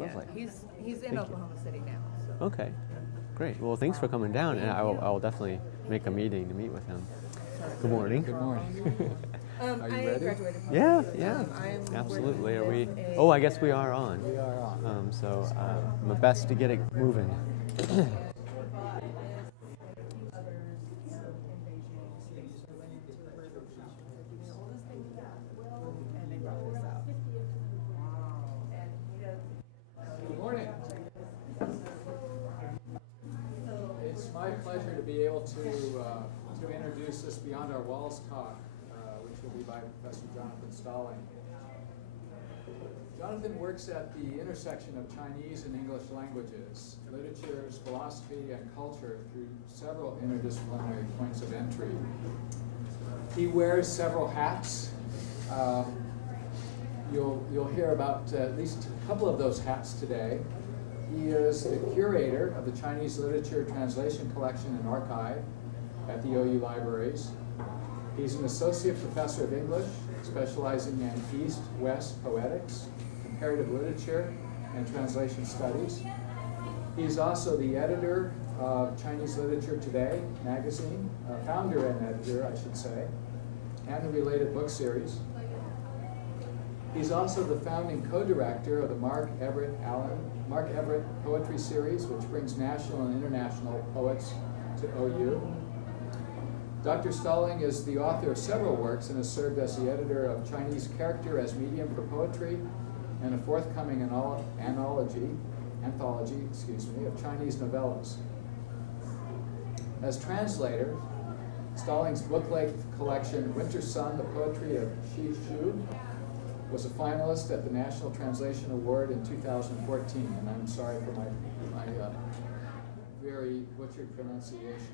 Lovely. He's in Oklahoma City now. So. Okay, great. Well, thanks for coming down, and I will definitely make a meeting to meet with him. Good morning. Good morning. Are you ready? Graduated from Yeah, absolutely. Are we? Oh, I guess we are on. We are on. So my best to get it moving. Good morning. It's my pleasure to be able to introduce this Beyond Our Walls talk, which will be by Professor Jonathan Stalling. Jonathan works at the intersection of Chinese and English languages, literatures, philosophy, and culture through several interdisciplinary points of entry. He wears several hats. You'll hear about at least a couple of those hats today. He is the curator of the Chinese Literature Translation Collection and Archive at the OU Libraries. He's an associate professor of English, specializing in East-West poetics, comparative literature, and translation studies. He's also the editor of Chinese Literature Today magazine, founder and editor, I should say, and the related book series. He's also the founding co-director of the Mark Everett Poetry Series, which brings national and international poets to OU. Dr. Stalling is the author of several works and has served as the editor of Chinese Character as Medium for Poetry and a forthcoming anthology of Chinese novellas. As translator, Stalling's book-length collection, Winter Sun, The Poetry of Xi Shu, was a finalist at the National Translation Award in 2014, and I'm sorry for my very butchered pronunciation.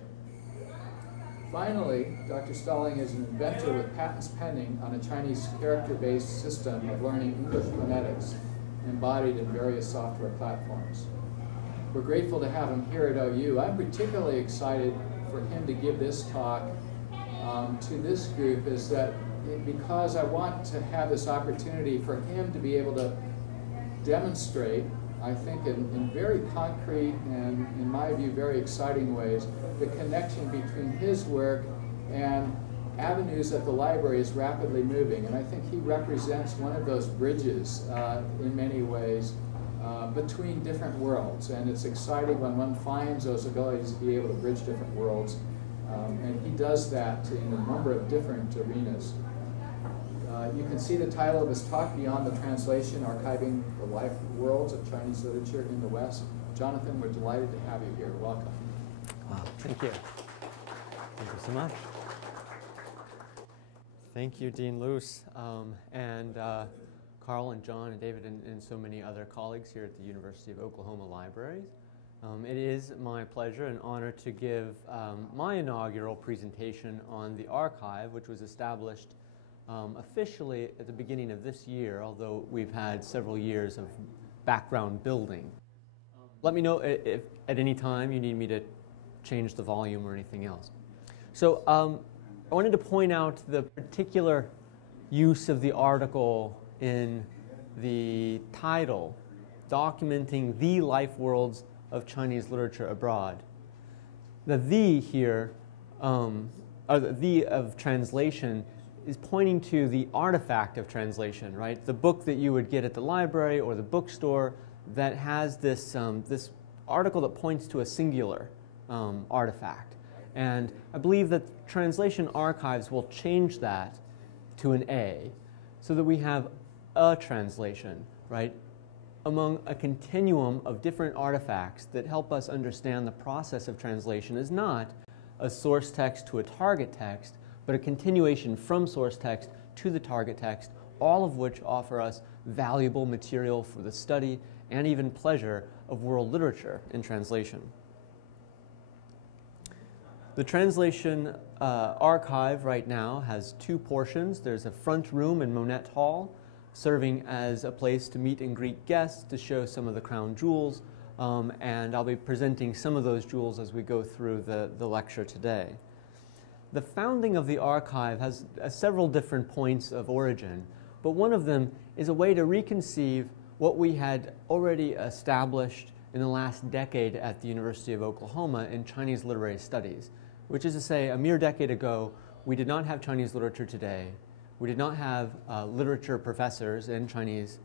Finally, Dr. Stalling is an inventor with patents pending on a Chinese character-based system of learning English phonetics embodied in various software platforms. We're grateful to have him here at OU. I'm particularly excited for him to give this talk to this group because I want to have this opportunity for him to be able to demonstrate, I think in very concrete and, in my view, very exciting ways, the connection between his work and avenues that the library is rapidly moving. And I think he represents one of those bridges in many ways between different worlds. And it's exciting when one finds those abilities to be able to bridge different worlds. And he does that in a number of different arenas. You can see the title of his talk, Beyond the Translation, Archiving the Life Worlds of Chinese Literature in the West. Jonathan, we're delighted to have you here. Welcome. Wow, thank you. Thank you so much. Thank you, Dean Luce, and Carl and John and David and so many other colleagues here at the University of Oklahoma Libraries. It is my pleasure and honor to give my inaugural presentation on the archive, which was established officially at the beginning of this year, although we've had several years of background building. Let me know if at any time you need me to change the volume or anything else. So I wanted to point out the particular use of the article in the title, documenting the life worlds of Chinese literature abroad. The "the" here, or the "the" of translation, is pointing to the artifact of translation, right? The book that you would get at the library or the bookstore that has this, this article that points to a singular artifact. And I believe that translation archives will change that to an "a," so that we have a translation, right, among a continuum of different artifacts that help us understand the process of translation is not a source text to a target text, but a continuation from source text to the target text, all of which offer us valuable material for the study and even pleasure of world literature in translation. The translation archive right now has two portions. There's a front room in Monet Hall, serving as a place to meet and greet guests, to show some of the crown jewels, and I'll be presenting some of those jewels as we go through the lecture today. The founding of the archive has several different points of origin, but one of them is a way to reconceive what we had already established in the last decade at the University of Oklahoma in Chinese literary studies, which is to say, a mere decade ago, we did not have Chinese literature today. We did not have literature professors in Chinese.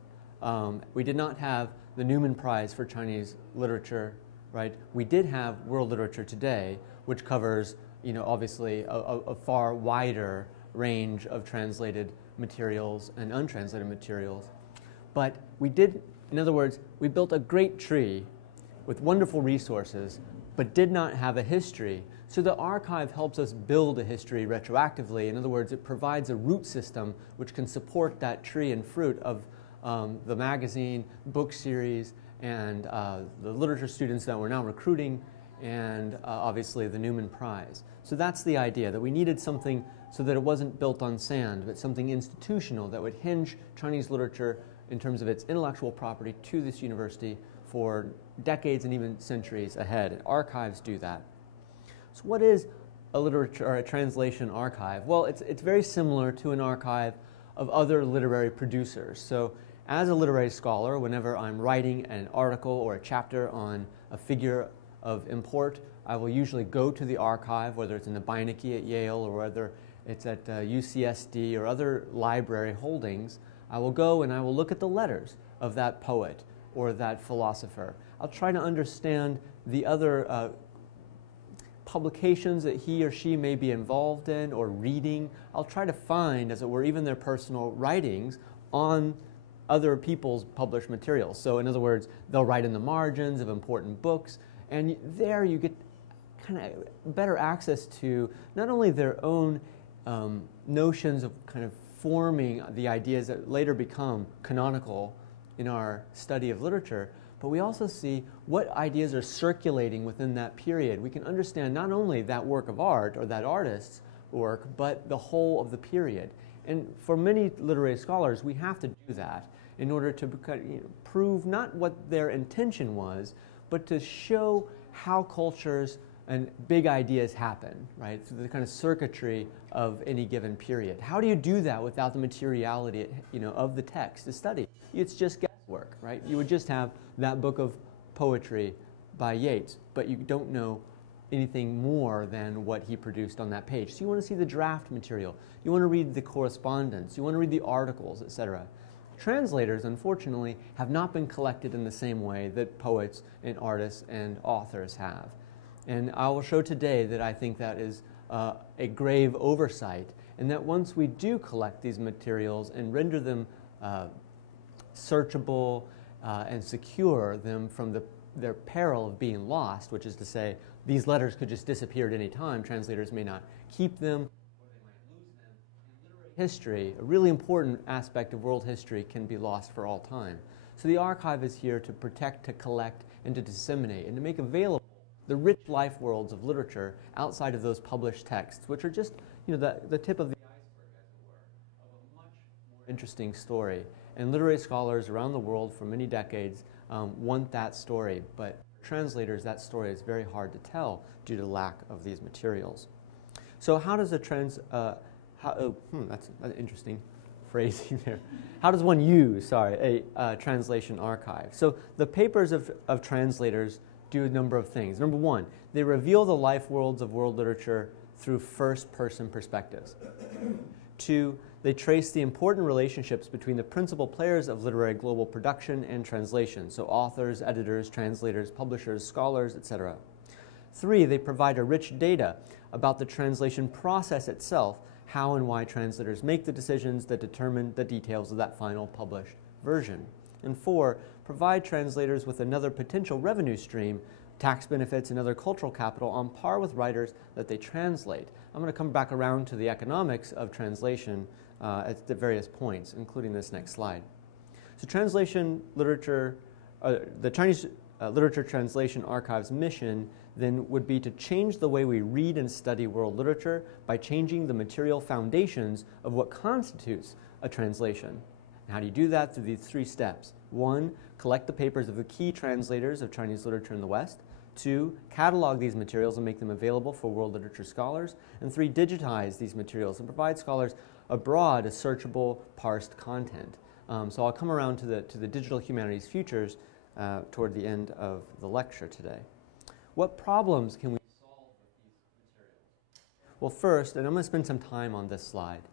We did not have the Newman Prize for Chinese literature, right? We did have world literature today, which covers, obviously a far wider range of translated materials and untranslated materials. But we did, in other words, we built a great tree with wonderful resources, but did not have a history. So the archive helps us build a history retroactively. In other words, it provides a root system which can support that tree and fruit of the magazine, book series, and the literature students that we're now recruiting, and obviously the Newman Prize. So that's the idea, that we needed something so that it wasn't built on sand, but something institutional that would hinge Chinese literature in terms of its intellectual property to this university for decades and even centuries ahead. And archives do that. So what is a literature or a translation archive? Well, it's very similar to an archive of other literary producers. So as a literary scholar, whenever I'm writing an article or a chapter on a figure of import, I will usually go to the archive, whether it's in the Beinecke at Yale or whether it's at UCSD or other library holdings. I will go and I will look at the letters of that poet or that philosopher. I'll try to understand the other publications that he or she may be involved in or reading. I'll try to find, as it were, even their personal writings on other people's published materials. So in other words, they'll write in the margins of important books, and there you get kind of better access to not only their own notions of kind of forming the ideas that later become canonical in our study of literature, but we also see what ideas are circulating within that period. We can understand not only that work of art or that artist's work, but the whole of the period. And for many literary scholars, we have to do that in order to prove not what their intention was, but to show how cultures and big ideas happen, right? Through the kind of circuitry of any given period. How do you do that without the materiality, of the text to study? It's just guesswork, right? You would just have that book of poetry by Yeats, but you don't know anything more than what he produced on that page. So you want to see the draft material. You want to read the correspondence. You want to read the articles, etc. Translators, unfortunately, have not been collected in the same way that poets and artists and authors have. And I will show today that I think that is a grave oversight, and that once we do collect these materials and render them searchable and secure them from their peril of being lost, which is to say, these letters could just disappear at any time. Translators may not keep them, or they might lose them. In literary history, a really important aspect of world history can be lost for all time. So the archive is here to protect, to collect, and to disseminate, and to make available the rich life worlds of literature outside of those published texts, which are just the tip of the iceberg, as it were, of a much more interesting story. And literary scholars around the world for many decades want that story, but translators, that story is very hard to tell due to lack of these materials. So how does that's an interesting phrasing there. How does one use, a translation archive? So the papers of translators do a number of things. Number one, they reveal the life worlds of world literature through first-person perspectives. Two, they trace the important relationships between the principal players of literary global production and translation, so authors, editors, translators, publishers, scholars, etc. Three, they provide a rich data about the translation process itself, how and why translators make the decisions that determine the details of that final published version. And four, provide translators with another potential revenue stream, tax benefits and other cultural capital on par with writers that they translate. I'm going to come back around to the economics of translation at the various points, including this next slide. So translation literature, the Chinese Literature Translation Archive's mission then would be to change the way we read and study world literature by changing the material foundations of what constitutes a translation. And how do you do that? Through these three steps. One, collect the papers of the key translators of Chinese literature in the West. Two, catalog these materials and make them available for world literature scholars. And three, digitize these materials and provide scholars abroad a searchable, parsed content. So I'll come around to the digital humanities futures toward the end of the lecture today. What problems can we solve with these materials? Well, first, and I'm going to spend some time on this slide.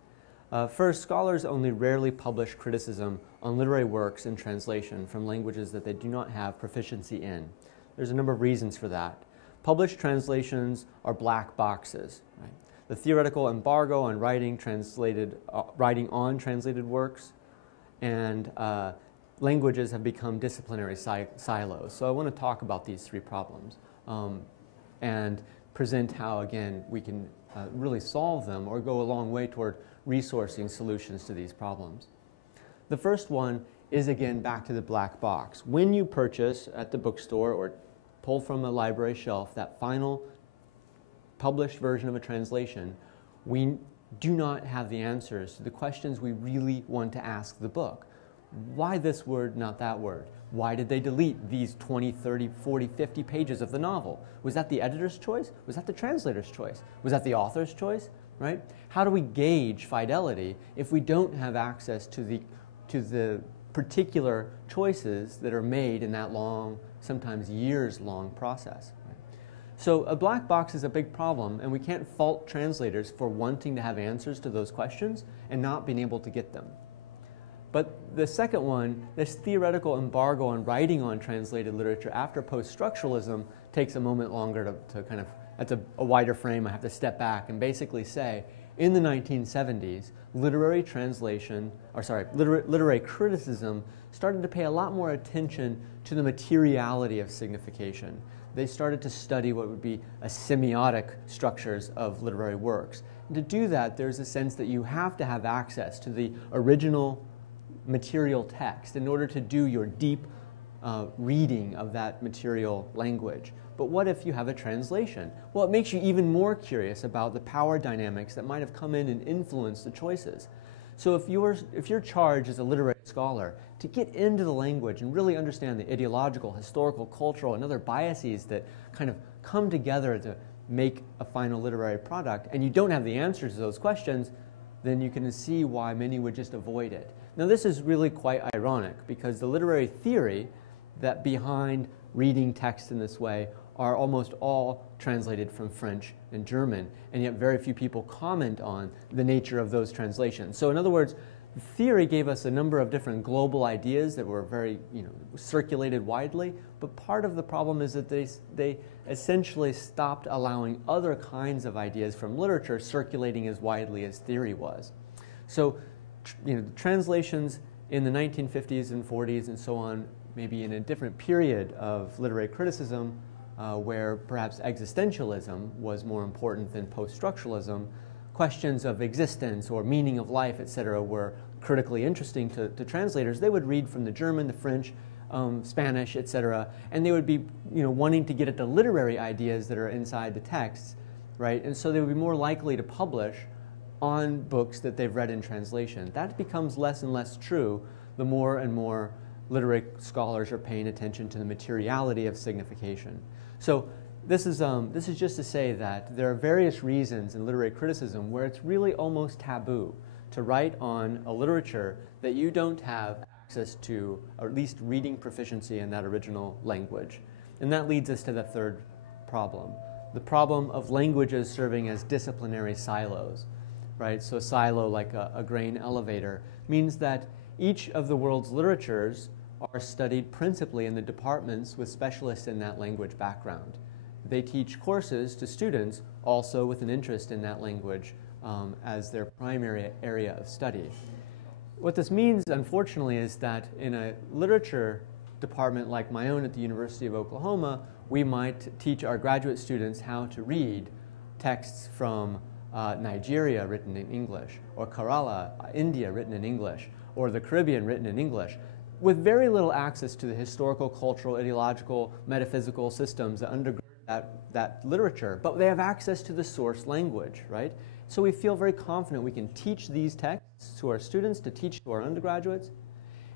First, scholars only rarely publish criticism on literary works in translation from languages that they do not have proficiency in. There's a number of reasons for that. Published translations are black boxes. Right? The theoretical embargo on writing on translated works and languages have become disciplinary silos. So I want to talk about these three problems and present how, again, we can really solve them or go a long way toward resourcing solutions to these problems. The first one is, again, back to the black box. When you purchase at the bookstore or pull from a library shelf that final published version of a translation, we do not have the answers to the questions we really want to ask the book. Why this word, not that word? Why did they delete these 20, 30, 40, 50 pages of the novel? Was that the editor's choice? Was that the translator's choice? Was that the author's choice? Right? How do we gauge fidelity if we don't have access to the particular choices that are made in that long, sometimes years-long process? Right? So a black box is a big problem, and we can't fault translators for wanting to have answers to those questions and not being able to get them. But the second one, this theoretical embargo on writing on translated literature after post-structuralism, takes a moment longer to kind of, that's a wider frame. I have to step back and basically say, in the 1970s, literary criticism started to pay a lot more attention to the materiality of signification. They started to study what would be a semiotic structures of literary works. And to do that, there's a sense that you have to have access to the original material text in order to do your deep reading of that material language. But what if you have a translation? Well, it makes you even more curious about the power dynamics that might have come in and influenced the choices. So if your charge as a literary scholar to get into the language and really understand the ideological, historical, cultural, and other biases that kind of come together to make a final literary product, and you don't have the answers to those questions, then you can see why many would just avoid it. Now, this is really quite ironic because the literary theory that behind reading text in this way are almost all translated from French and German, and yet very few people comment on the nature of those translations. So in other words, theory gave us a number of different global ideas that were very, circulated widely, but part of the problem is that they essentially stopped allowing other kinds of ideas from literature circulating as widely as theory was. So, translations in the 1950s and 40s and so on, maybe in a different period of literary criticism, where perhaps existentialism was more important than post-structuralism, questions of existence or meaning of life, etc., were critically interesting to translators. They would read from the German, the French, Spanish, etc., and they would be, wanting to get at the literary ideas that are inside the texts, right? And so they would be more likely to publish on books that they've read in translation. That becomes less and less true the more and more literary scholars are paying attention to the materiality of signification. So this is just to say that there are various reasons in literary criticism where it's really almost taboo to write on a literature that you don't have access to, or at least reading proficiency in that original language. And that leads us to the third problem, the problem of languages serving as disciplinary silos. Right? So silo, like a grain elevator, means that each of the world's literatures are studied principally in the departments with specialists in that language background. They teach courses to students also with an interest in that language as their primary area of study. What this means, unfortunately, is that in a literature department like my own at the University of Oklahoma, we might teach our graduate students how to read texts from Nigeria written in English, or Kerala, India written in English, or the Caribbean written in English, with very little access to the historical, cultural, ideological, metaphysical systems that undergird that literature, but they have access to the source language, right? So we feel very confident we can teach these texts to our students, to teach to our undergraduates,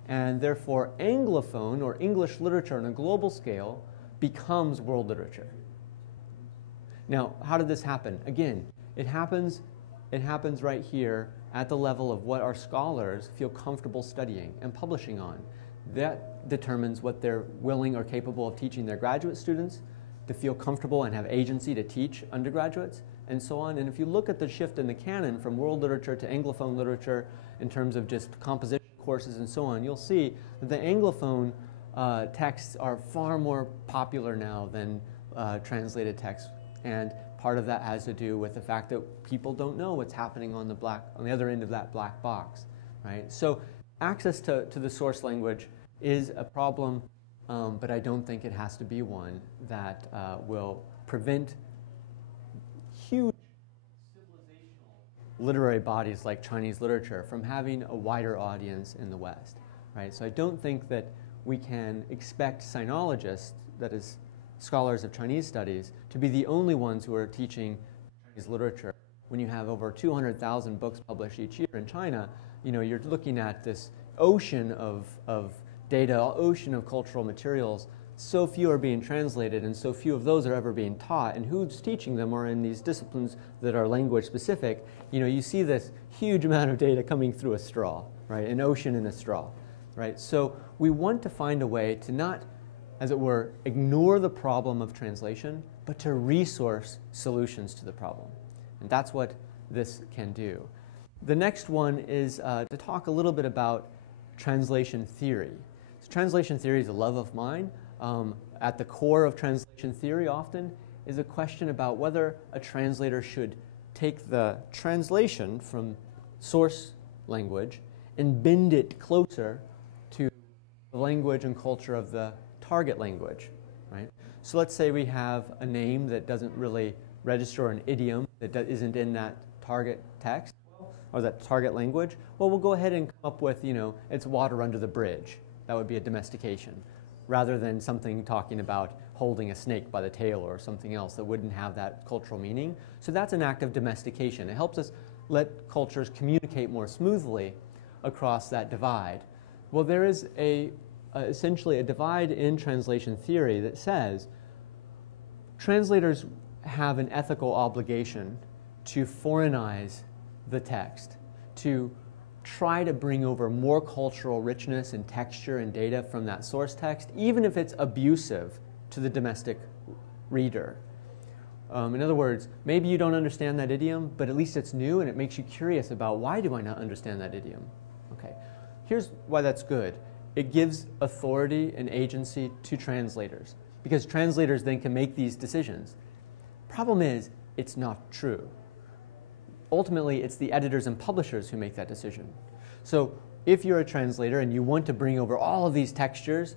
and therefore Anglophone or English literature on a global scale becomes world literature. Now, how did this happen? Again, it happens right here at the level of what our scholars feel comfortable studying and publishing on. That determines what they're willing or capable of teaching their graduate students, to feel comfortable and have agency to teach undergraduates, and so on. And if you look at the shift in the canon from world literature to Anglophone literature in terms of just composition courses and so on, you'll see that the Anglophone texts are far more popular now than translated texts. And part of that has to do with the fact that people don't know what's happening on the other end of that black box, right? So access to the source language is a problem, but I don't think it has to be one that will prevent huge civilizational literary bodies like Chinese literature from having a wider audience in the West, right? So I don't think that we can expect sinologists, that is, scholars of Chinese studies, to be the only ones who are teaching Chinese literature. When you have over 200,000 books published each year in China, you're looking at this ocean of data, ocean of cultural materials. So few are being translated, and so few of those are ever being taught, and who's teaching them are in these disciplines that are language specific. You see this huge amount of data coming through a straw, right? An ocean in a straw, right? So we want to find a way to not, as it were, ignore the problem of translation, but to resource solutions to the problem. And that's what this can do. The next one is to talk a little bit about translation theory. So translation theory is a love of mine. At the core of translation theory often is a question about whether a translator should take the translation from source language and bend it closer to the language and culture of the target language, right? So let's say we have a name that doesn't really register, an idiom that isn't in that target text or that target language. Well, we'll go ahead and come up with, it's water under the bridge. That would be a domestication, rather than something talking about holding a snake by the tail or something else that wouldn't have that cultural meaning. So that's an act of domestication. It helps us let cultures communicate more smoothly across that divide. Well, there is essentially a divide in translation theory that says translators have an ethical obligation to foreignize the text, to try to bring over more cultural richness and texture and data from that source text, even if it's abusive to the domestic reader. In other words, maybe you don't understand that idiom, but at least it's new and it makes you curious about, why do I not understand that idiom? Okay, here's why that's good. It gives authority and agency to translators, because translators then can make these decisions. Problem is, it's not true. Ultimately, it's the editors and publishers who make that decision. So if you're a translator and you want to bring over all of these textures,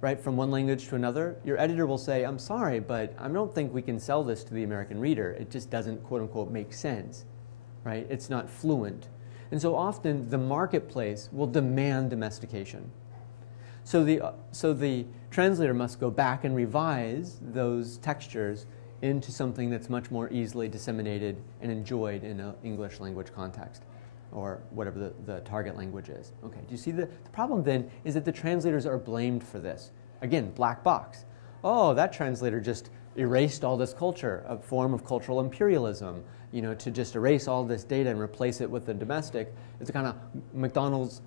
right, from one language to another, your editor will say, I'm sorry, but I don't think we can sell this to the American reader. It just doesn't, quote unquote, make sense, right? It's not fluent. And so often the marketplace will demand domestication. So the translator must go back and revise those textures into something that's much more easily disseminated and enjoyed in an English language context, or whatever the target language is. Okay, do you see the problem then is that the translators are blamed for this. Again, black box. Oh, that translator just erased all this culture, a form of cultural imperialism, to just erase all this data and replace it with the domestic. It's a kind of McDonald's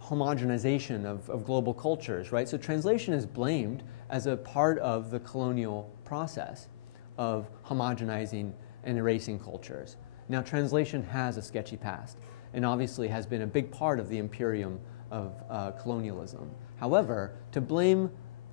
homogenization of global cultures, right? So translation is blamed as a part of the colonial process of homogenizing and erasing cultures. Now, translation has a sketchy past and obviously has been a big part of the imperium of colonialism. However, to blame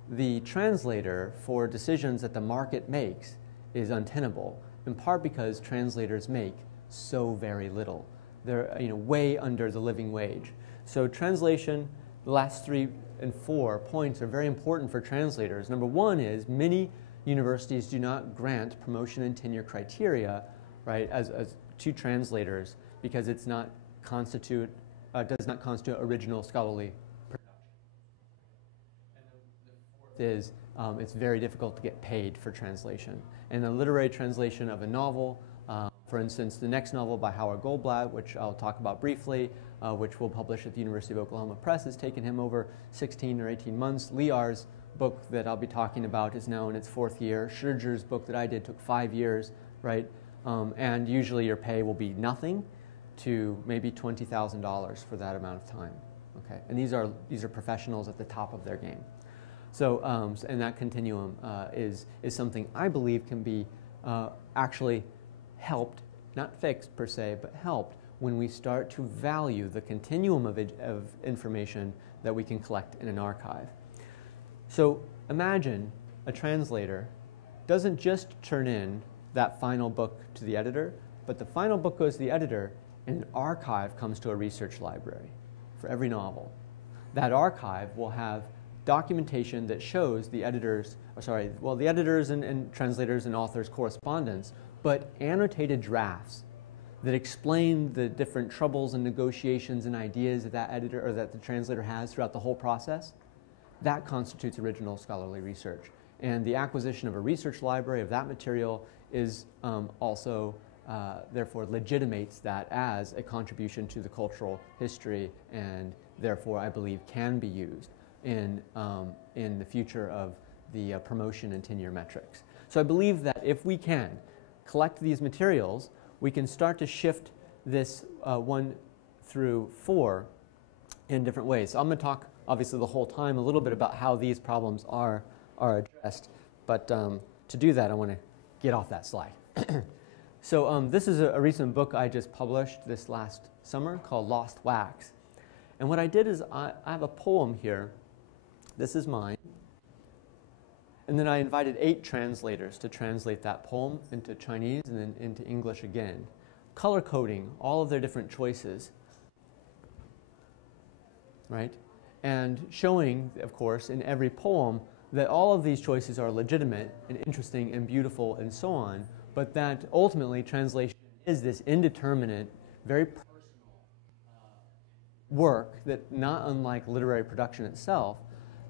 the translator for decisions that the market makes is untenable, in part because translators make so very little. They're way under the living wage. So translation, the last 3 and 4 points are very important for translators. Number one is many universities do not grant promotion and tenure criteria, right, as to translators because it's not does not constitute original scholarly production. And the fourth is it's very difficult to get paid for translation. And a literary translation of a novel, for instance, the next novel by Howard Goldblatt, which I'll talk about briefly, which we'll publish at the University of Oklahoma Press, has taken him over 16 or 18 months. Liar's book that I'll be talking about is now in its 4th year. Scherger's book that I did took 5 years, right? And usually your pay will be nothing. to maybe $20,000 for that amount of time. Okay, and these are professionals at the top of their game. So, and that continuum is something I believe can be actually helped, not fixed per se, but helped when we start to value the continuum of information that we can collect in an archive. So imagine a translator doesn't just turn in that final book to the editor, but the final book goes to the editor and an archive comes to a research library for every novel. That archive will have documentation that shows the editors, the editors and translators and authors' correspondence, but annotated drafts that explain the different troubles and negotiations and ideas that editor or that the translator has throughout the whole process. That constitutes original scholarly research. And the acquisition of a research library of that material is also, therefore, legitimates that as a contribution to the cultural history, and therefore, I believe, can be used in the future of the promotion and tenure metrics. So I believe that if we can collect these materials, we can start to shift this 1 through 4 in different ways. So I'm going to talk, obviously, the whole time a little bit about how these problems are addressed. But to do that, I want to get off that slide. So this is a recent book I just published this last summer called Lost Wax. And what I did is I have a poem here. This is mine. And then I invited 8 translators to translate that poem into Chinese and then into English again, color coding all of their different choices, right? And showing, of course, in every poem that all of these choices are legitimate and interesting and beautiful and so on, but that ultimately translation is this indeterminate, very personal work that, not unlike literary production itself,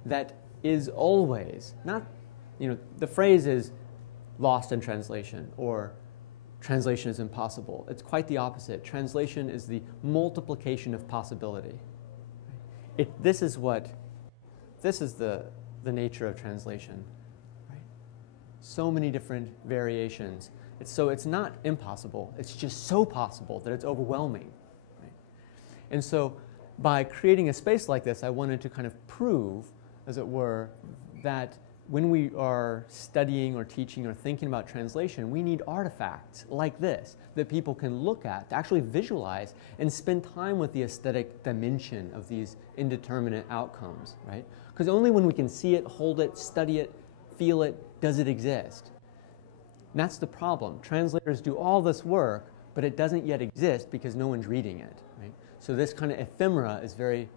that is always, not, the phrase is lost in translation or translation is impossible. It's quite the opposite. Translation is the multiplication of possibility. This is the nature of translation. Right? So many different variations. It's not impossible. It's just so possible that it's overwhelming. Right? And so by creating a space like this, I wanted to kind of prove, as it were, that when we are studying or teaching or thinking about translation, we need artifacts like this that people can look at, to actually visualize, and spend time with the aesthetic dimension of these indeterminate outcomes, right? Because only when we can see it, hold it, study it, feel it, does it exist. And that's the problem. Translators do all this work, but it doesn't yet exist because no one's reading it, right? So this kind of ephemera is very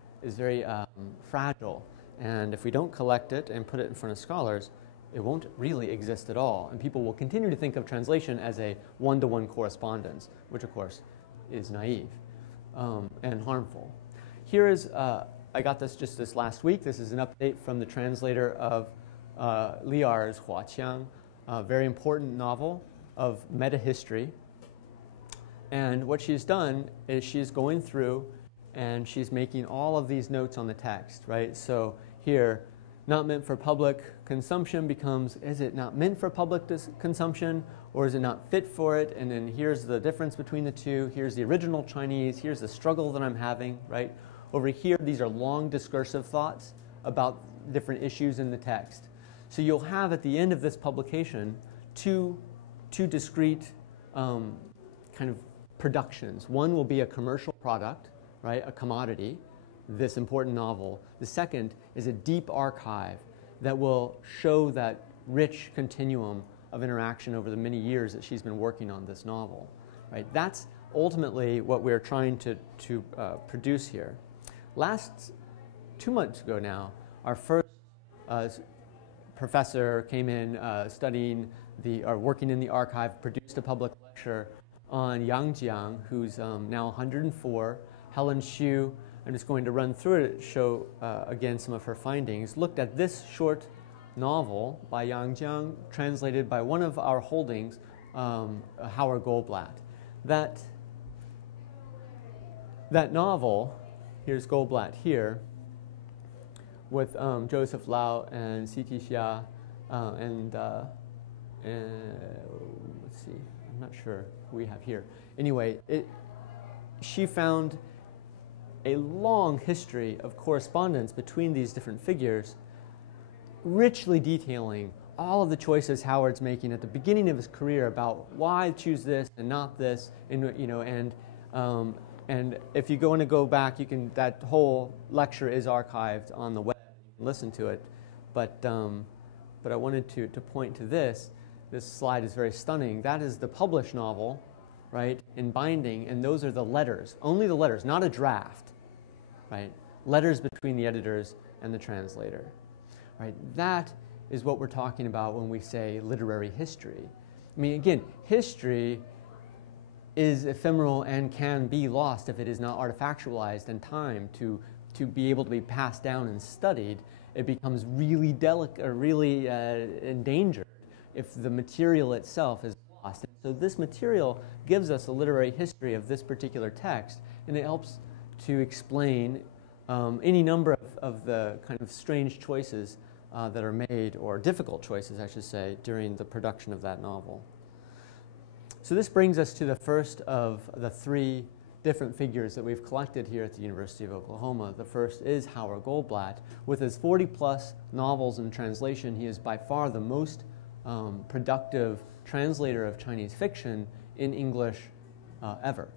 fragile. And if we don't collect it and put it in front of scholars, it won't really exist at all. And people will continue to think of translation as a one-to-one correspondence, which of course is naive and harmful. Here is, I got this just this last week. This is an update from the translator of Li'er's Huaqiang, a very important novel of meta-history. And what she's done is she's going through and she's making all of these notes on the text, right? So here, not meant for public consumption becomes, is it not meant for public consumption, or is it not fit for it? And then here's the difference between the two. Here's the original Chinese. Here's the struggle that I'm having, right? Over here, these are long discursive thoughts about different issues in the text. So you'll have at the end of this publication two discrete kind of productions. One will be a commercial product, right, a commodity, this important novel. The second is a deep archive that will show that rich continuum of interaction over the many years that she's been working on this novel. Right? That's ultimately what we're trying to produce here. 2 months ago now, our first professor came in working in the archive, produced a public lecture on Yang Jiang, who's now 104. Helen Xu, I'm just going to run through it, show again some of her findings, looked at this short novel by Yang Jiang, translated by one of our holdings, Howard Goldblatt. That novel, here's Goldblatt here, with Joseph Lau and C.T. Xia, and let's see, I'm not sure who we have here. Anyway, she found a long history of correspondence between these different figures, richly detailing all of the choices Howard's making at the beginning of his career about why choose this and not this, and and if you want to go back, you can. That whole lecture is archived on the web. You can listen to it, but I wanted to point to this. This slide is very stunning. That is the published novel, right, in binding, and those are the letters, only the letters, not a draft, right? Letters between the editors and the translator, right? That is what we're talking about when we say literary history. I mean, again, history is ephemeral and can be lost if it is not artifactualized in time to be able to be passed down and studied. It becomes really delicate or really endangered if the material itself is lost. So this material gives us a literary history of this particular text, and it helps to explain any number of the kind of strange choices that are made, or difficult choices, I should say, during the production of that novel. So this brings us to the first of the three different figures that we've collected here at the University of Oklahoma. The first is Howard Goldblatt. With his 40-plus novels in translation, he is by far the most productive translator of Chinese fiction in English ever.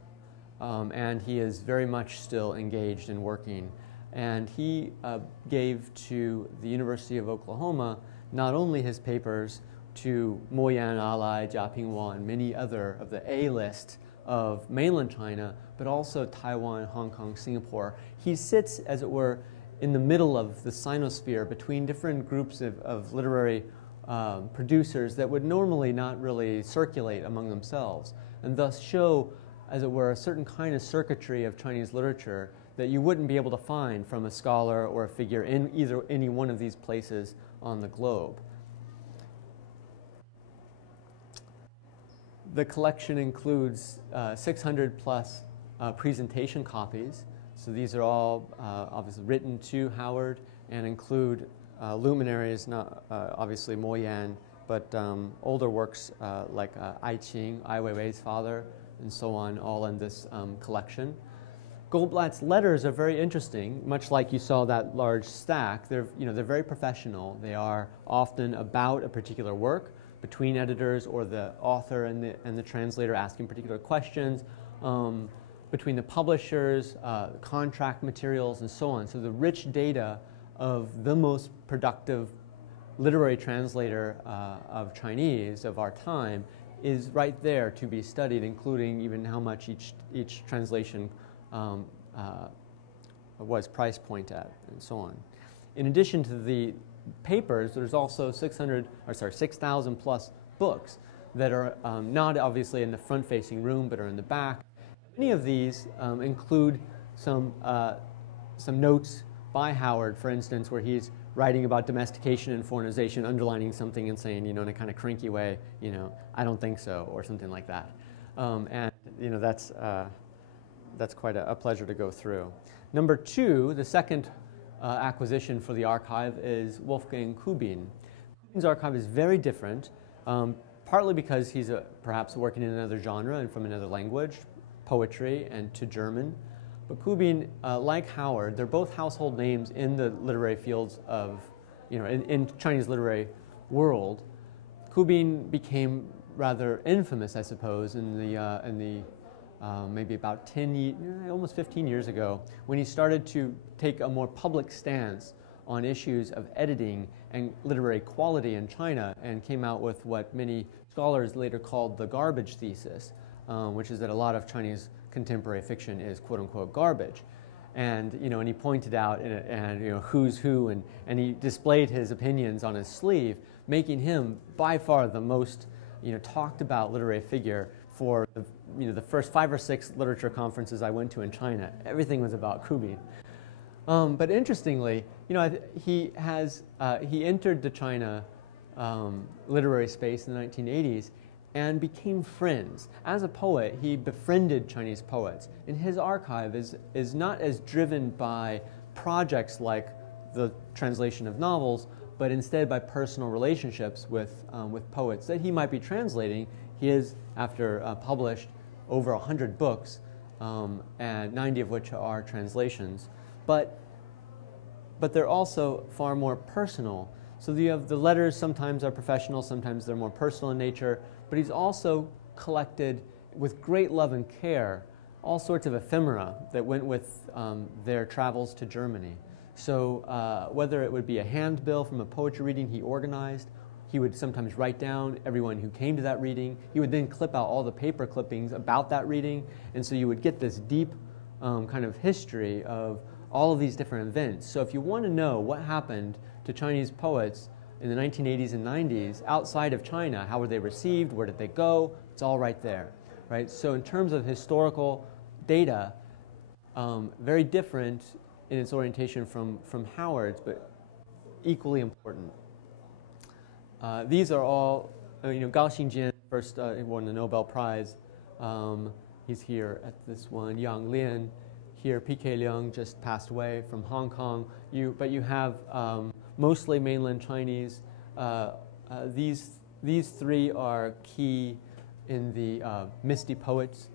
And he is very much still engaged in working. And he gave to the University of Oklahoma not only his papers to Mo Yan, Alai, Jia Pinghua, and many other of the A-list of mainland China, but also Taiwan, Hong Kong, Singapore. He sits, as it were, in the middle of the sinosphere between different groups of literary producers that would normally not really circulate among themselves, and thus show, as it were, a certain kind of circuitry of Chinese literature that you wouldn't be able to find from a scholar or a figure in any one of these places on the globe. The collection includes 600 plus presentation copies. So these are all obviously written to Howard and include luminaries, not obviously Mo Yan, but older works like Ai Qing, Ai Weiwei's father, and so on, all in this collection. Goldblatt's letters are very interesting, much like you saw that large stack. They're very professional. They are often about a particular work, between editors or the author and the translator asking particular questions, between the publishers, contract materials, and so on. So the rich data of the most productive literary translator of Chinese of our time is right there to be studied, including even how much each translation was price point at, and so on. In addition to the papers, there's also 6,000 plus books that are not obviously in the front-facing room, but are in the back. Many of these include some notes by Howard, for instance, where he's writing about domestication and foreignization, underlining something and saying, in a kind of cranky way, I don't think so, or something like that. And that's quite a pleasure to go through. Number two, the second acquisition for the archive is Wolfgang Kubin. Kubin's archive is very different, partly because he's perhaps working in another genre and from another language, poetry and to German. But Kubin, like Howard, they're both household names in the literary fields of, in Chinese literary world. Kubin became rather infamous, I suppose, in the maybe about almost 15 years ago, when he started to take a more public stance on issues of editing and literary quality in China, and came out with what many scholars later called the garbage thesis, which is that a lot of Chinese contemporary fiction is quote-unquote garbage. And and he pointed out who's who, and he displayed his opinions on his sleeve, making him by far the most talked about literary figure for the first 5 or 6 literature conferences I went to in China. Everything was about Kubin. But interestingly, he entered the China literary space in the 1980s and became friends. As a poet, he befriended Chinese poets. And his archive is not as driven by projects like the translation of novels, but instead by personal relationships with poets that he might be translating. He is, after published over 100 books, and 90 of which are translations. But they're also far more personal. So you have the letters sometimes are professional, sometimes they're more personal in nature, but he's also collected with great love and care all sorts of ephemera that went with their travels to Germany. So whether it would be a handbill from a poetry reading he organized, he would sometimes write down everyone who came to that reading. He would then clip out all the paper clippings about that reading, and so you would get this deep kind of history of all of these different events. So if you want to know what happened to Chinese poets in the 1980s and 90s outside of China, how were they received, where did they go, it's all right there, right? So in terms of historical data, very different in its orientation from Howard's, but equally important. These are all, Gao Xingjian first won the Nobel Prize. He's here at this one. Yang Lian, here P.K. Leung just passed away from Hong Kong. But you have mostly mainland Chinese. These three are key in the Misty Poets,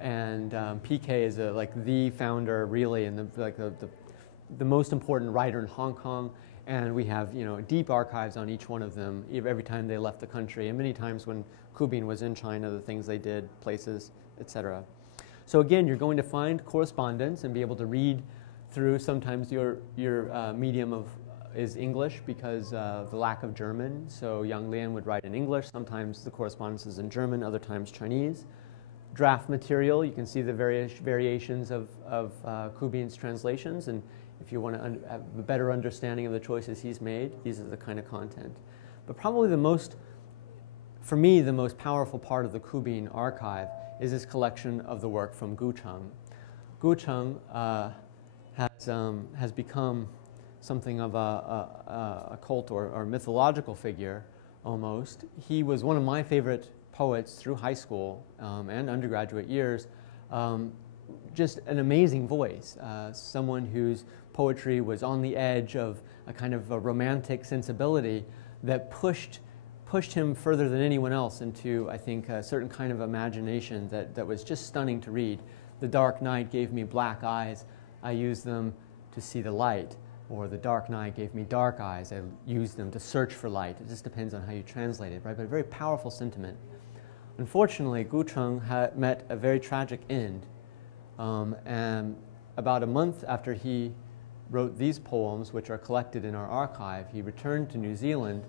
and P.K. is the founder really, and the most important writer in Hong Kong. And we have deep archives on each one of them every time they left the country, and many times when Ku Bin was in China, the things they did, places, etc. So again, you're going to find correspondence and be able to read through. Sometimes your medium is English because of the lack of German. So Yang Lian would write in English. Sometimes the correspondence is in German, other times Chinese. Draft material, you can see the various variations of Ku Bin's translations, and if you want to have a better understanding of the choices he's made, these are the kind of content. But probably for me, the most powerful part of the Ku Bin archive is this collection of the work from Gu Cheng. Gu Cheng has become something of a cult or mythological figure, almost. He was one of my favorite poets through high school and undergraduate years. Just an amazing voice, someone whose poetry was on the edge of a kind of a romantic sensibility that pushed him further than anyone else into, I think, a certain kind of imagination that was just stunning to read. The dark night gave me black eyes, I used them to see the light. Or the dark night gave me dark eyes, I used them to search for light. It just depends on how you translate it, right? But a very powerful sentiment. Unfortunately, Gu Cheng met a very tragic end. And about a month after he wrote these poems, which are collected in our archive, he returned to New Zealand,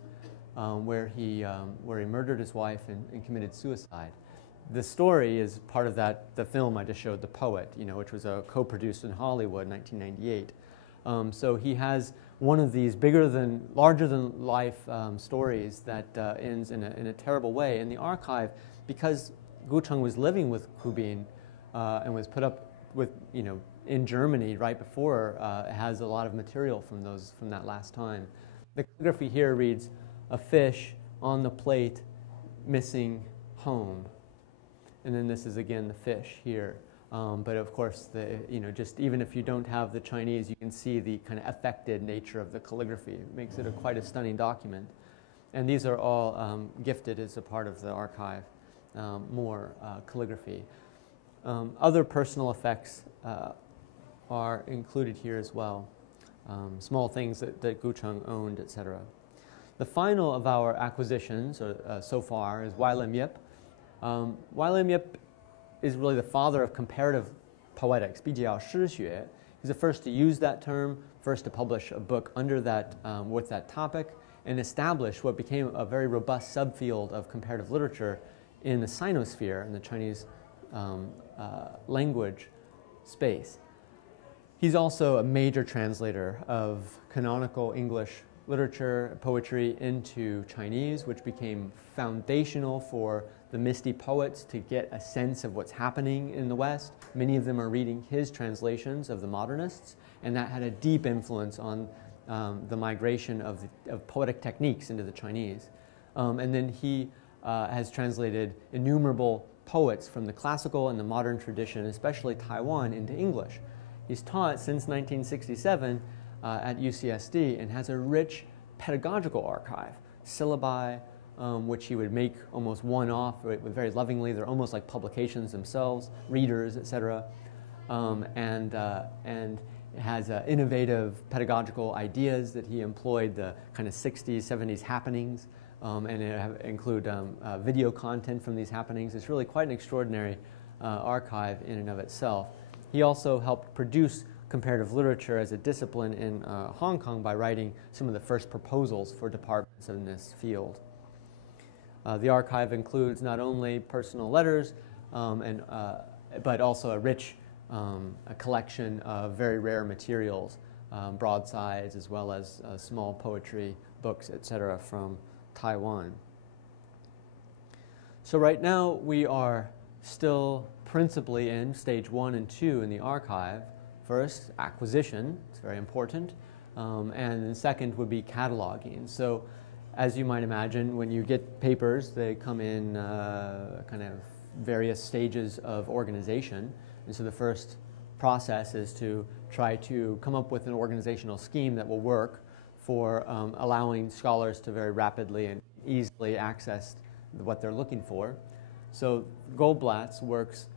where he murdered his wife and committed suicide. The story is part of the film I just showed, The Poet, which was co-produced in Hollywood in 1998. So he has one of these larger than life stories that ends in a terrible way. In the archive, because Gu Cheng was living with Ku Bin and was put up with, in Germany right before, it has a lot of material from that last time. The calligraphy here reads, "A fish on the plate, missing home." And then this is again the fish here. But of course, just even if you don't have the Chinese, you can see the kind of affected nature of the calligraphy. It makes it quite a stunning document. And these are all gifted as a part of the archive, more calligraphy. Other personal effects are included here as well. Small things that Gu Cheng owned, etc. The final of our acquisitions so far is Wai Lim Yip. Wai Lim Yip is really the father of comparative poetics, 比较诗学. He's the first to use that term, first to publish a book under that, with that topic, and establish what became a very robust subfield of comparative literature in the Sinosphere, in the Chinese language space. He's also a major translator of canonical English literature, poetry into Chinese, which became foundational for the Misty Poets to get a sense of what's happening in the West. Many of them are reading his translations of the modernists, and that had a deep influence on the migration of poetic techniques into the Chinese. And then he has translated innumerable poets from the classical and the modern tradition, especially Taiwan, into English. He's taught since 1967 at UCSD and has a rich pedagogical archive, syllabi, which he would make almost one-off very lovingly. They're almost like publications themselves, readers, etc. And it has innovative pedagogical ideas that he employed, the kind of 60s, 70s happenings, and it include video content from these happenings. It's really quite an extraordinary archive in and of itself. He also helped produce comparative literature as a discipline in Hong Kong by writing some of the first proposals for departments in this field. The archive includes not only personal letters, but also a rich a collection of very rare materials, broadsides as well as small poetry books, etc., from Taiwan. So right now we are still principally in stage 1 and 2 in the archive. First, acquisition, it's very important, and then second would be cataloging. So as you might imagine, when you get papers, they come in kind of various stages of organization. And so the first process is to try to come up with an organizational scheme that will work for allowing scholars to very rapidly and easily access what they're looking for. So Goldblatt's works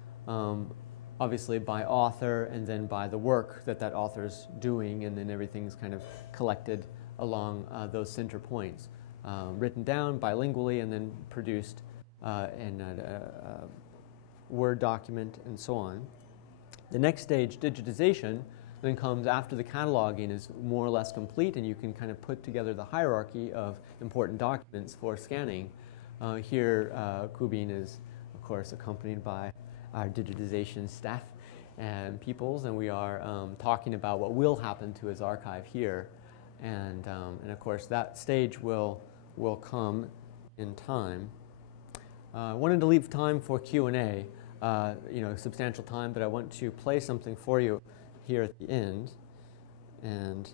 obviously by author and then by the work that that author's doing, and then everything's kind of collected along those center points, written down bilingually and then produced in a Word document and so on. The next stage, digitization, then comes after the cataloging is more or less complete, and you can kind of put together the hierarchy of important documents for scanning. Here, Kubin is, of course, accompanied by our digitization staff and peoples, and we are talking about what will happen to his archive here. And of course, that stage will come in time. I wanted to leave time for Q&A, substantial time, but I want to play something for you here at the end. And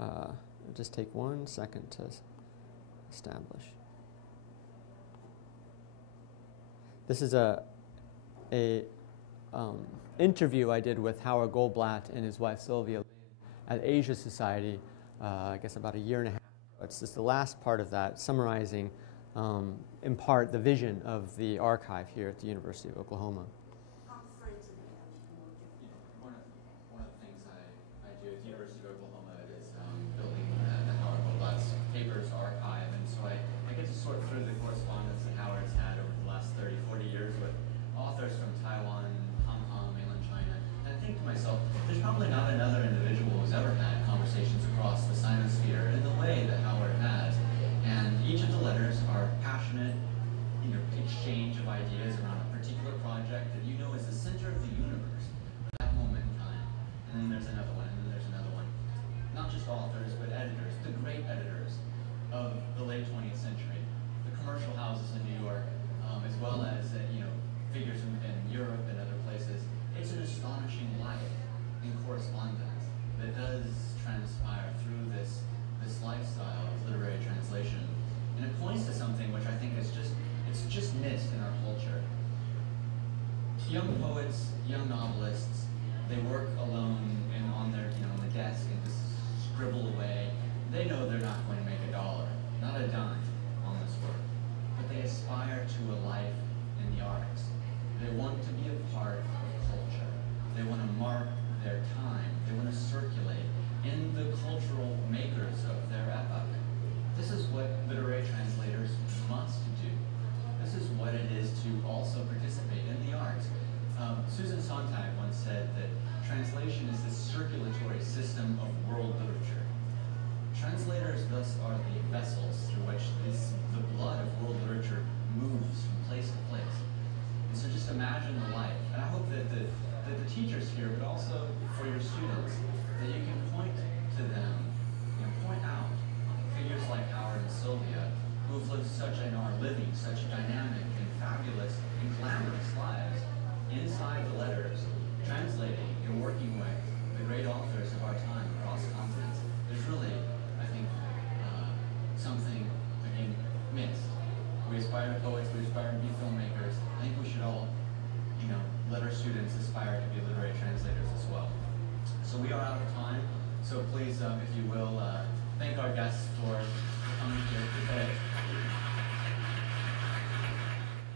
it'll just take 1 second to establish. This is a interview I did with Howard Goldblatt and his wife Sylvia at Asia Society, I guess about a year and a half ago. It's just the last part of that, summarizing in part the vision of the archive here at the University of Oklahoma. One of the things I do at the University of Oklahoma is building the Howard Goldblatt's papers archive, and so I get to sort through the correspondence that Howard's had over the last 30, 40 years with authors from Taiwan, Hong Kong, mainland China, and I think to myself, there's probably not another individual who's ever had conversations across the Sinosphere in the way that Howard has. And each of the letters are passionate, exchange of ideas around a particular project that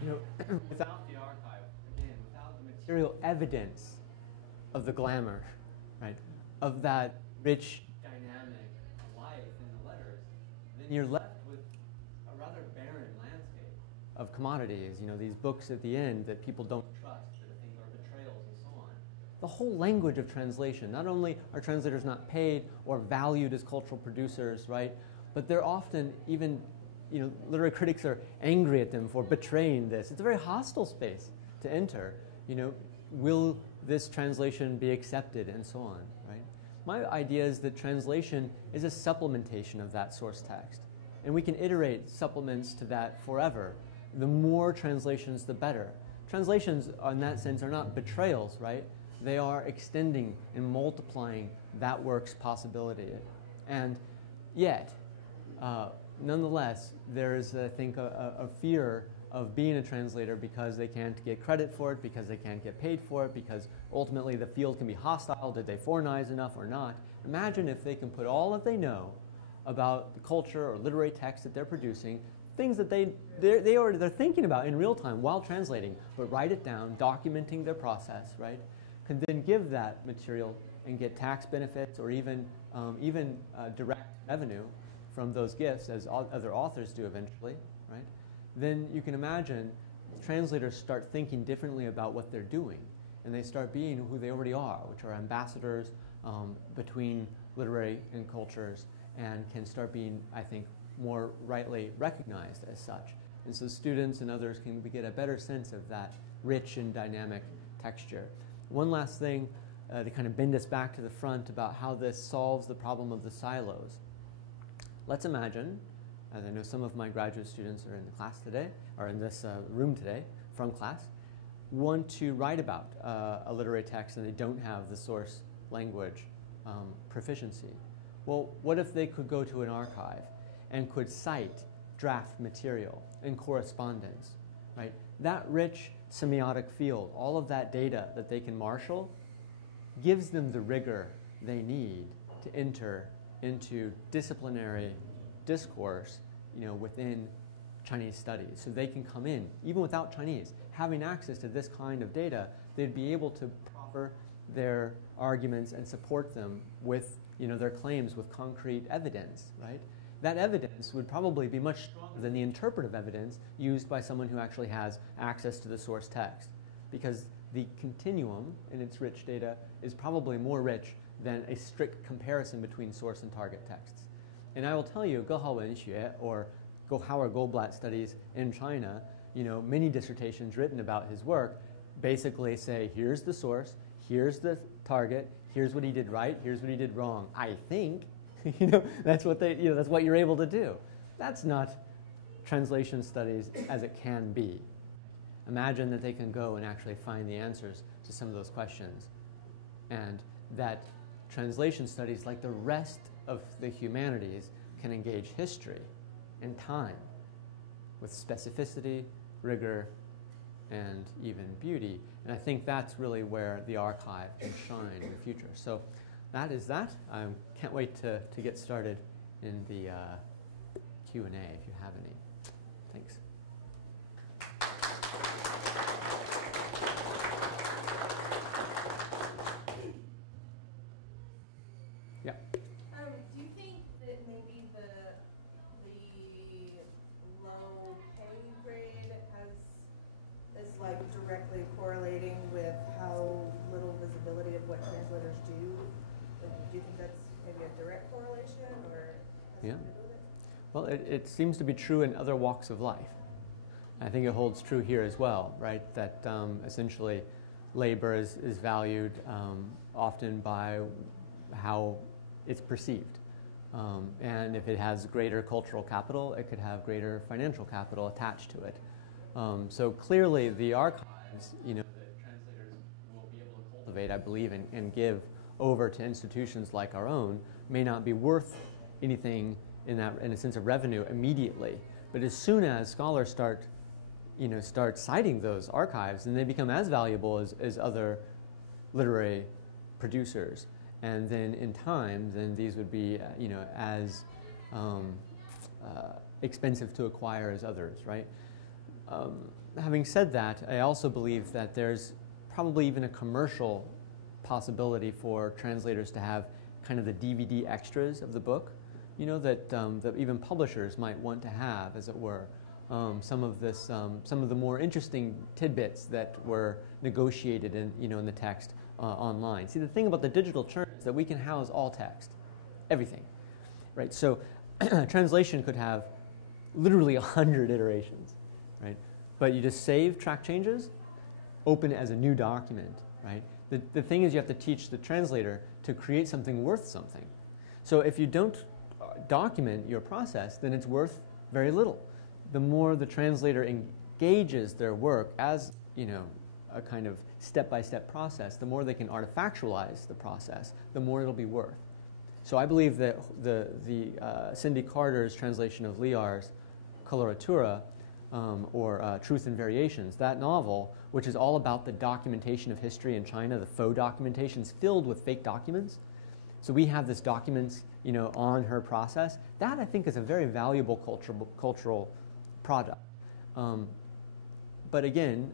You know, without the archive, again, without the material evidence of the glamour, right, of that rich, dynamic life in the letters, then you're left with a rather barren landscape of commodities. You know, these books at the end that people don't trust, that I think are betrayals and so on. The whole language of translation. Not only are translators not paid or valued as cultural producers, right, but they're often even, you know, literary critics are angry at them for betraying this. It's a very hostile space to enter. You know, will this translation be accepted and so on, right? My idea is that translation is a supplementation of that source text. And we can iterate supplements to that forever. The more translations, the better. Translations, in that sense, are not betrayals, right? They are extending and multiplying that work's possibility. And yet, nonetheless, there is, I think, a fear of being a translator because they can't get credit for it, because they can't get paid for it, because ultimately the field can be hostile. Did they foreignize enough or not? Imagine if they can put all that they know about the culture or literary text that they're producing, things that they're thinking about in real time while translating, but write it down, documenting their process, right? Can then give that material and get tax benefits or even direct revenue from those gifts, as other authors do eventually, right? Then you can imagine translators start thinking differently about what they're doing, and they start being who they already are, which are ambassadors between literary and cultures, and can start being, I think, more rightly recognized as such. And so students and others can get a better sense of that rich and dynamic texture. One last thing to kind of bend us back to the front about how this solves the problem of the silos. Let's imagine, as I know some of my graduate students are in the class today, or in this room today from class, want to write about a literary text and they don't have the source language proficiency. Well, what if they could go to an archive and could cite draft material and correspondence, right? That rich semiotic field, all of that data that they can marshal, gives them the rigor they need to enter into disciplinary discourse, you know, within Chinese studies. So they can come in, even without Chinese, having access to this kind of data, they'd be able to proffer their arguments and support them with, you know, their claims with concrete evidence, right? That evidence would probably be much stronger than the interpretive evidence used by someone who actually has access to the source text, because the continuum in its rich data is probably more rich than a strict comparison between source and target texts. And I will tell you, Gehao Wenxue or Howard Goldblatt studies in China, you know, many dissertations written about his work basically say, here's the source, here's the target, here's what he did right, here's what he did wrong. I think, you know, that's what they, you know, that's what you're able to do. That's not translation studies as it can be. Imagine that they can go and actually find the answers to some of those questions, and that translation studies, like the rest of the humanities, can engage history and time with specificity, rigor, and even beauty. And I think that's really where the archive can shine in the future. So that is that. I can't wait to get started in the Q&A if you have any. Thanks. Yeah. Do you think that maybe the low pay grade is like directly correlating with how little visibility of what translators do? Like, do you think that's maybe a direct correlation, or has Yeah. something to do with it? Well, it seems to be true in other walks of life. I think it holds true here as well, right? That essentially labor is valued often by how it's perceived. And if it has greater cultural capital, it could have greater financial capital attached to it. So clearly the archives, you know, that translators will be able to cultivate, I believe, and give over to institutions like our own may not be worth anything in a sense of revenue immediately. But as soon as scholars start citing those archives, then they become as valuable as other literary producers. And then in time, then these would be, you know, as expensive to acquire as others, right? having said that, I also believe that there's probably even a commercial possibility for translators to have kind of the DVD extras of the book, you know, that even publishers might want to have, as it were. Some of the more interesting tidbits that were negotiated in the text online. See, the thing about the digital churn is that we can house all text, everything, right? So translation could have literally 100 iterations, right? But you just save track changes, open it as a new document, right? The thing is, you have to teach the translator to create something worth something. So if you don't document your process, then it's worth very little. The more the translator engages their work as, you know, a kind of step-by-step process, the more they can artifactualize the process, the more it'll be worth. So I believe that Cindy Carter's translation of Liar's Coloratura, or Truth and Variations, that novel, which is all about the documentation of history in China, the faux documentations filled with fake documents. So we have this documents, you know, on her process. That, I think, is a very valuable cultural product. But again,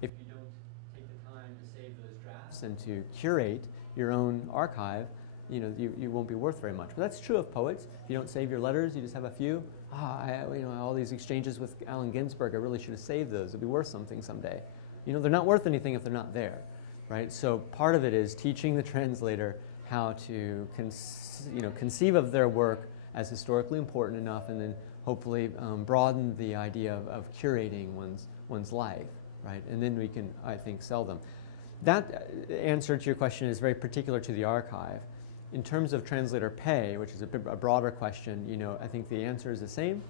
if you don't take the time to save those drafts and to curate your own archive, you know, you won't be worth very much. But that's true of poets. If you don't save your letters, you just have a few. All these exchanges with Allen Ginsberg, I really should have saved those. It'll be worth something someday. You know, they're not worth anything if they're not there, right? So part of it is teaching the translator how to conceive of their work as historically important enough, and then hopefully broaden the idea of curating one's life, right? And then we can, I think, sell them. That answer to your question is very particular to the archive. In terms of translator pay, which is a broader question, you know, I think the answer is the same.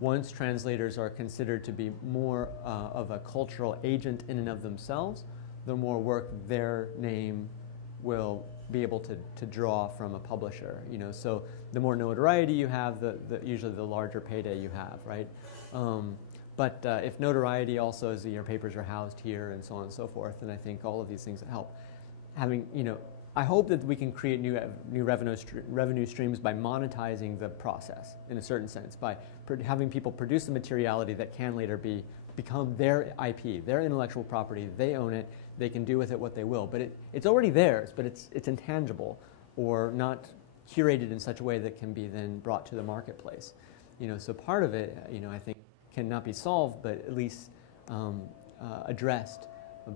Once translators are considered to be more of a cultural agent in and of themselves, the more work their name will be able to draw from a publisher. You know, so the more notoriety you have, usually the larger payday you have, right? But if notoriety also is your papers are housed here and so on and so forth, then I think all of these things help. Having, you know, I hope that we can create new revenue streams by monetizing the process in a certain sense, by having people produce the materiality that can later become their IP, their intellectual property. They own it. They can do with it what they will. But it's already theirs, but it's intangible or not curated in such a way that can be then brought to the marketplace. You know, so part of it, you know, I think cannot be solved, but at least addressed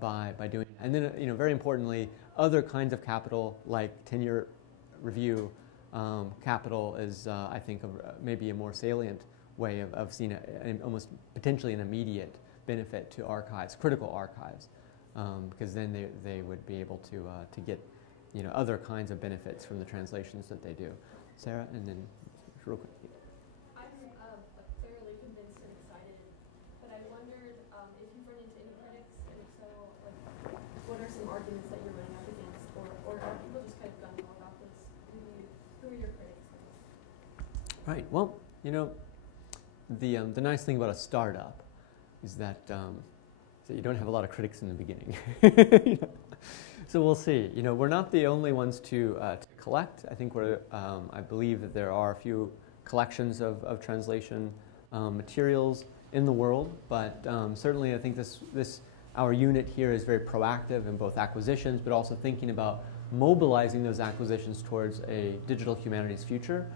by doing it. And then, you know, very importantly, other kinds of capital like tenure review capital is, I think, maybe a more salient way of seeing almost potentially an immediate benefit to archives, critical archives, because then they would be able to get, you know, other kinds of benefits from the translations that they do. Sarah, and then real quick. I'm fairly convinced and excited, but I wondered if you've run into any critics, and if so, like, what are some arguments that you're running up against, or are people just kind of gung-ho about this? Who are your critics? Right. Well, you know, the nice thing about a startup is that you don't have a lot of critics in the beginning. You know? So we'll see. You know, we're not the only ones to collect. I think I believe that there are a few collections of translation materials in the world, but certainly I think our unit here is very proactive in both acquisitions, but also thinking about mobilizing those acquisitions towards a digital humanities future.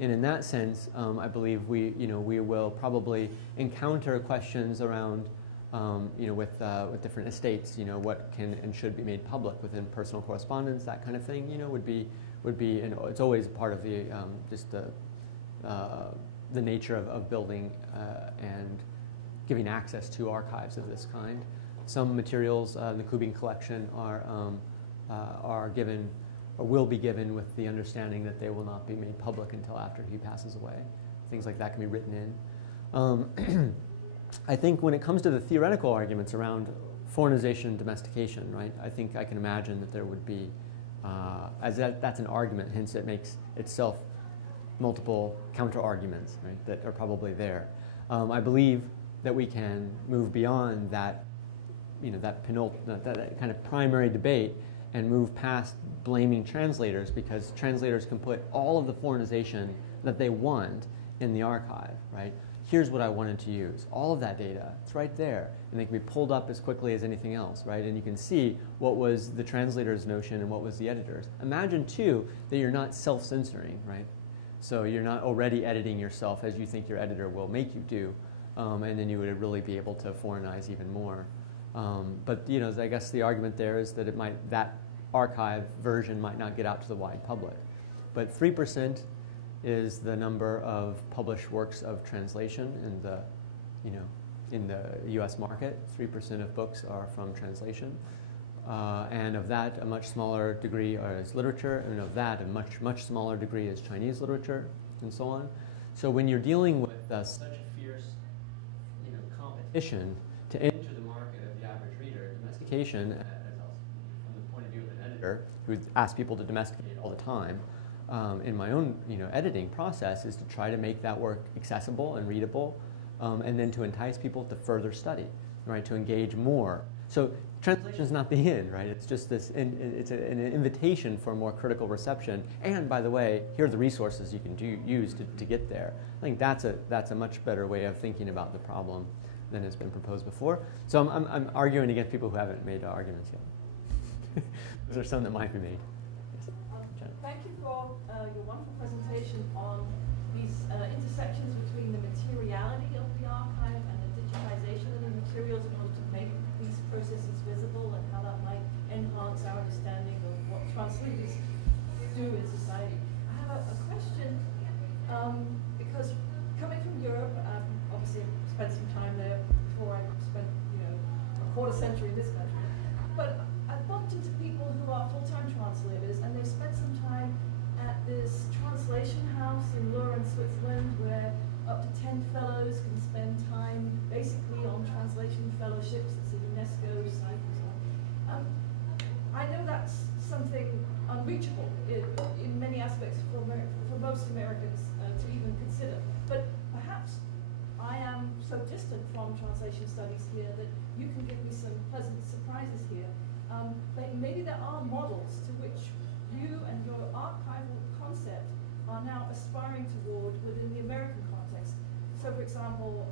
And in that sense, I believe we will probably encounter questions around, with different estates, you know, what can and should be made public within personal correspondence, that kind of thing, you know, would be, and it's always part of the the nature of building and giving access to archives of this kind. Some materials in the Kubin collection are given or will be given with the understanding that they will not be made public until after he passes away. Things like that can be written in. I think when it comes to the theoretical arguments around foreignization and domestication, right, I think I can imagine that there would be, that's an argument, hence it makes itself multiple counter-arguments, right, that are probably there. I believe that we can move beyond that, you know, that kind of primary debate and move past blaming translators, because translators can put all of the foreignization that they want in the archive, right? here's what I wanted to use. All of that data, it's right there. And they can be pulled up as quickly as anything else, right? And you can see what was the translator's notion and what was the editor's. Imagine, too, that you're not self-censoring, right? So you're not already editing yourself as you think your editor will make you do. And then you would really be able to foreignize even more. But you know, I guess the argument there is that that archive version might not get out to the wide public. But 3% is the number of published works of translation in the U.S. market. 3% of books are from translation. And of that, a much smaller degree is literature, and of that, a much, much smaller degree is Chinese literature, and so on. So when you're dealing with such a fierce competition to enter the market of the average reader, domestication, from the point of view of an editor who asks people to domesticate all the time, in my own editing process is to try to make that work accessible and readable, and then to entice people to further study, right, to engage more. So translation is not the end, right? It's just this, it's an invitation for more critical reception. And by the way, here are the resources you can use to get there. I think that's a much better way of thinking about the problem than has been proposed before. So I'm arguing against people who haven't made arguments yet. Those are some that might be made. Thank you for your wonderful presentation on these intersections between the materiality of the archive and the digitization of the materials in order to make these processes visible and how that might enhance our understanding of what translators do in society. I have a question, because coming from Europe, I've obviously spent some time there before I spent a quarter century in this country. But I've bumped into people who are full-time translators, and they've spent some time at this translation house in Luren, Switzerland, where up to 10 fellows can spend time basically on translation fellowships. It's a UNESCO site and so on. I know that's something unreachable in many aspects for most Americans to even consider. But perhaps I am so distant from translation studies here that you can give me some pleasant surprises here. But maybe there are models to which you and your archival concept are now aspiring toward within the American context. So for example,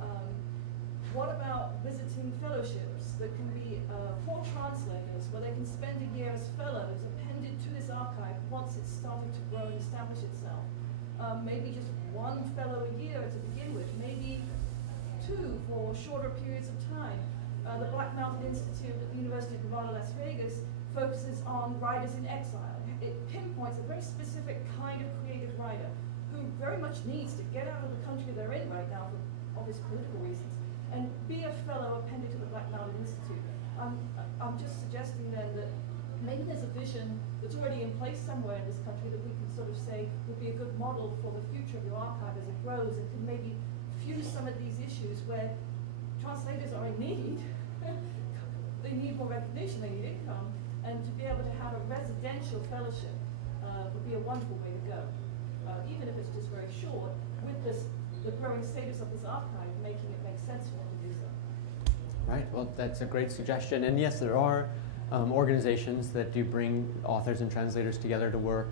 what about visiting fellowships that can be for translators, where they can spend a year as fellows appended to this archive once it's started to grow and establish itself? Maybe just one fellow a year to begin with, maybe two for shorter periods of time. The Black Mountain Institute at the University of Nevada, Las Vegas focuses on writers in exile. It pinpoints a very specific kind of creative writer who very much needs to get out of the country they're in right now for obvious political reasons and be a fellow appended to the Black Mountain Institute. I'm just suggesting then that maybe there's a vision that's already in place somewhere in this country that we can sort of say would be a good model for the future of your archive as it grows, and can maybe fuse some of these issues where translators are in need. They need more recognition, they need income, and to be able to have a residential fellowship would be a wonderful way to go, even if it's just very short, with the growing status of this archive making it make sense for them to do so. Right, well, that's a great suggestion. And yes, there are organizations that do bring authors and translators together to work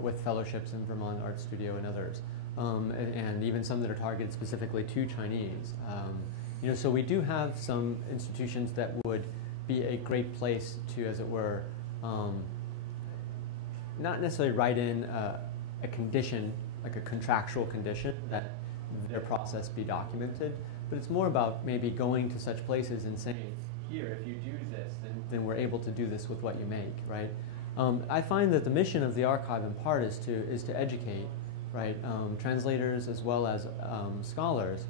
with fellowships in Vermont Art Studio and others, and even some that are targeted specifically to Chinese. So we do have some institutions that would be a great place to, as it were, not necessarily write in a condition, like a contractual condition, that their process be documented, but it's more about maybe going to such places and saying, here, if you do this, then we're able to do this with what you make, right? I find that the mission of the archive in part is to educate, right? Translators as well as scholars.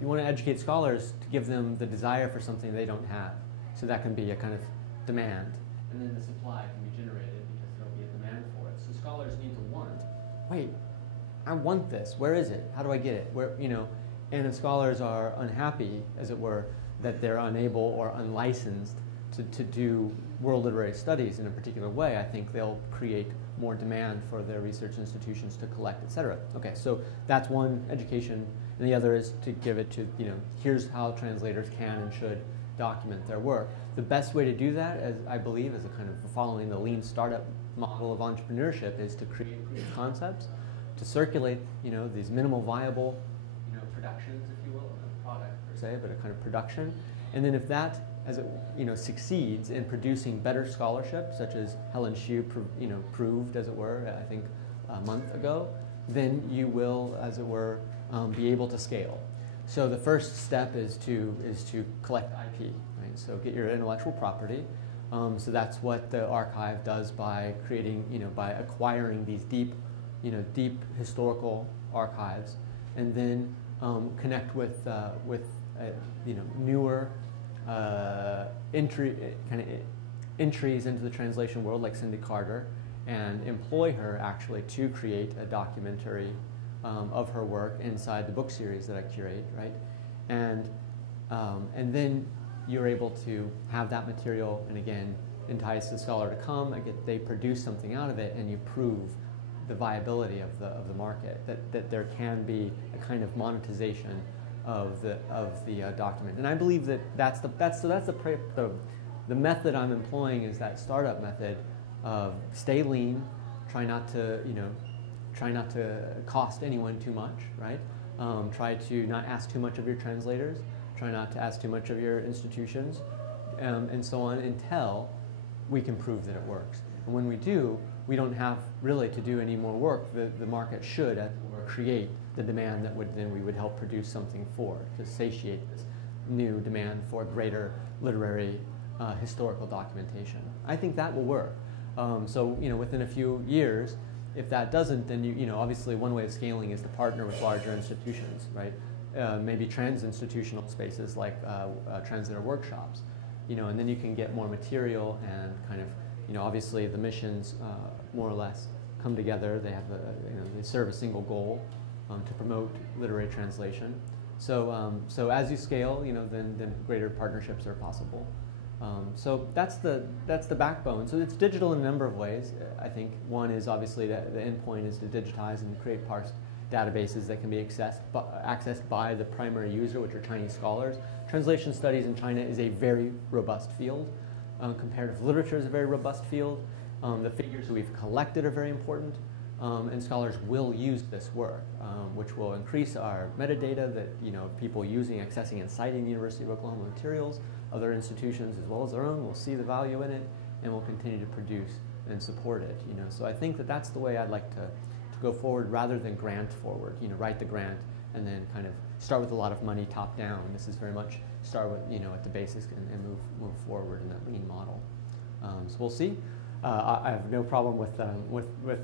You want to educate scholars to give them the desire for something they don't have. So that can be a kind of demand. And then the supply can be generated because there'll be a demand for it. So scholars need to want, wait, I want this. Where is it? How do I get it? Where, and if scholars are unhappy, as it were, that they're unable or unlicensed to do world literary studies in a particular way, I think they'll create more demand for their research institutions to collect, et cetera. Okay, so that's one, education, and the other is to give it to, here's how translators can and should document their work. The best way to do that, as I believe, as a kind of following the lean startup model of entrepreneurship, is to create proof of concepts, to circulate, these minimal viable, productions, if you will, not a product per se, but a kind of production. And then if that, as it succeeds in producing better scholarship, such as Helen Hsu proved, as it were, I think a month ago, then you will, as it were, be able to scale. So the first step is to collect IP, right? So get your intellectual property. So that's what the archive does by creating, by acquiring these deep historical archives, and then connect with newer entries into the translation world, like Cindy Carter, and employ her actually to create a documentary of her work inside the book series that I curate, right? And then you're able to have that material, and again, entice the scholar to come. They produce something out of it, and you prove the viability of the market. That there can be a kind of monetization of the document. And I believe that that's the method I'm employing is that startup method of stay lean, try not to cost anyone too much, right? Try to not ask too much of your translators. Try not to ask too much of your institutions, and so on, until we can prove that it works. And when we do, we don't have really to do any more work. The market should create the demand that we would help produce something for, to satiate this new demand for greater literary historical documentation. I think that will work. So within a few years, if that doesn't, then obviously one way of scaling is to partner with larger institutions, right? Maybe trans-institutional spaces like translator workshops, and then you can get more material and kind of, obviously the missions more or less come together. They have they serve a single goal to promote literary translation. So as you scale, then greater partnerships are possible. So that's the backbone. So it's digital in a number of ways. I think one is obviously that the endpoint is to digitize and create parsed databases that can be accessed by the primary user, which are Chinese scholars. Translation studies in China is a very robust field. Comparative literature is a very robust field. The figures that we've collected are very important, and scholars will use this work, which will increase our metadata that people accessing and citing the University of Oklahoma materials, other institutions as well as their own will see the value in it, and will continue to produce and support it. So I think that that's the way I'd like to go forward, rather than grant forward. Write the grant and then kind of start with a lot of money top down. This is very much start with at the basics and move forward in that lean model. So we'll see. I have no problem with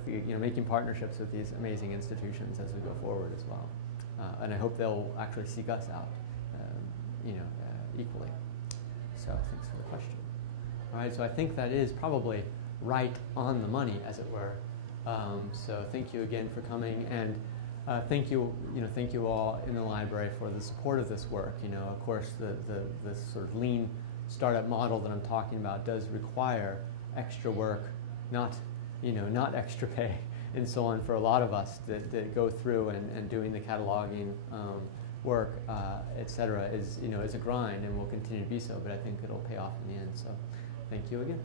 making partnerships with these amazing institutions as we go forward as well, and I hope they'll actually seek us out, equally. So thanks for the question. All right, so I think that is probably right on the money, as it were. So thank you again for coming, and thank you all in the library for the support of this work. Of course, the sort of lean startup model that I'm talking about does require extra work, not extra pay, and so on for a lot of us that go through and doing the cataloging work, et cetera, is a grind, and will continue to be so. But I think it'll pay off in the end. So, thank you again.